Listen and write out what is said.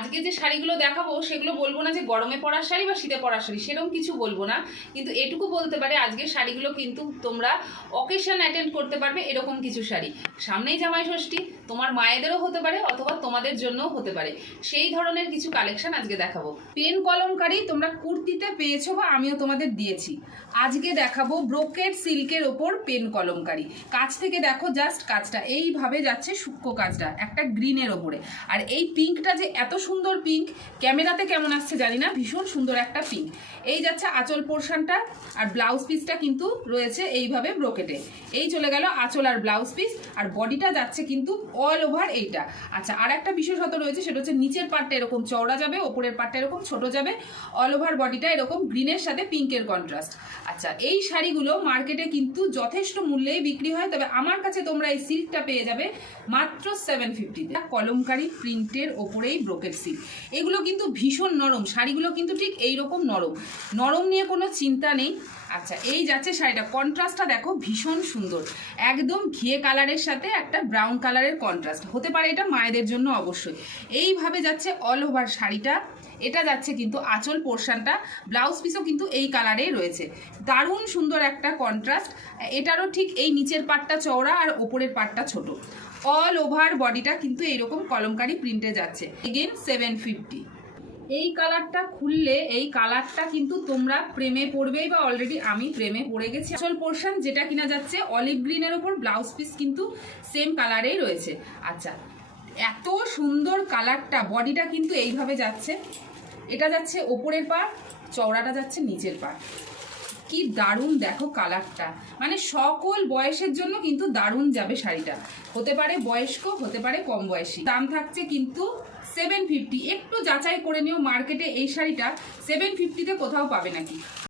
আজকে যে শাড়িগুলো দেখাবো সেগুলো বলবো না যে গরমে পরার শাড়ি বা শীতে পরার শাড়ি, সেরকম কিছু বলবো না। কিন্তু এটুকু বলতে পারে আজকের শাড়িগুলো কিন্তু তোমরা অকেশন অ্যাটেন্ড করতে পারবে, এরকম কিছু শাড়ি। সামনেই জামাই ষষ্ঠী, তোমার মায়েদেরও হতে পারে অথবা তোমাদের জন্যও হতে পারে, সেই ধরনের কিছু কালেকশন আজকে দেখাবো। পেন কলমকারি তোমরা কুর্তিতে পেয়েছো বা আমিও তোমাদের দিয়েছি। আজকে দেখাবো ব্রোকেড সিল্কের ওপর পেন কলমকারি। কাছ থেকে দেখো, জাস্ট কাজটা এইভাবে যাচ্ছে, সূক্ষ্ম কাজটা একটা গ্রিনের ওপরে। আর এই পিঙ্কটা যে এত সুন্দর পিঙ্ক, ক্যামেরাতে কেমন আসছে জানি না, ভীষণ সুন্দর একটা পিঙ্ক। এই যাচ্ছে আঁচল পোর্শনটা, আর ব্লাউজ পিসটা কিন্তু রয়েছে এইভাবে ব্রোকেটে। এই চলে গেল আঁচল আর ব্লাউজ পিস, আর বডিটা যাচ্ছে কিন্তু অল ওভার এইটা। আচ্ছা, আর একটা বিশেষত রয়েছে, সেটা হচ্ছে নিচের পার্টটা এরকম চওড়া যাবে, ওপরের পার্টটা এরকম ছোট যাবে, অল ওভার বডিটা এরকম গ্রিনের সাথে পিঙ্কের কন্ট্রাস্ট। আচ্ছা, এই শাড়িগুলো মার্কেটে কিন্তু যথেষ্ট মূল্যেই বিক্রি হয়, তবে আমার কাছে তোমরা এই সিল্কটা পেয়ে যাবে মাত্র 750-তে। কলমকারি প্রিন্টের ওপরেই ব্রোকেট সিল্ক, এগুলো কিন্তু ভীষণ নরম, শাড়িগুলো কিন্তু ঠিক এইরকম নরম নরম নিয়ে কোনো চিন্তা নেই। আচ্ছা, এই যাচ্ছে শাড়িটা, কন্ট্রাস্টটা দেখো ভীষণ সুন্দর, একদম ঘিয়ে কালারের সাথে একটা ব্রাউন কালারের কন্ট্রাস্ট। হতে পারে এটা মায়েদের জন্য অবশ্যই। এইভাবে যাচ্ছে অল ওভার শাড়িটা। এটা যাচ্ছে কিন্তু আঁচল পোর্শনটা, ব্লাউজ পিসও কিন্তু এই কালারেই রয়েছে, দারুণ সুন্দর একটা কন্ট্রাস্ট। এটারও ঠিক এই নিচের পাটটা চওড়া আর ওপরের পাটটা ছোট, অল ওভার বডিটা কিন্তু এইরকম কলমকারি প্রিন্টে যাচ্ছে। এগেন 750। এই কালারটা খুললে, এই কালারটা কিন্তু তোমরা প্রেমে পড়বেই, বা অলরেডি আমি প্রেমে পড়ে গেছি। আসল পোর্শন যেটা কিনা যাচ্ছে অলিভ গ্রিনের ওপর, ব্লাউজ পিস কিন্তু সেম কালারেই রয়েছে। আচ্ছা, এত সুন্দর কালারটা, বডিটা কিন্তু এইভাবে যাচ্ছে, এটা যাচ্ছে ওপরের পার্ট, চওড়াটা যাচ্ছে নিচের পার্ট। কি দারুণ দেখো কালারটা, মানে সকল বয়সের জন্য কিন্তু দারুণ যাবে শাড়িটা। হতে পারে বয়স্ক, হতে পারে কম বয়সী। দাম থাকছে কিন্তু 750। একটু যাচাই করে নিও মার্কেটে এই শাড়িটা 750-তে কোথাও পাবে নাকি।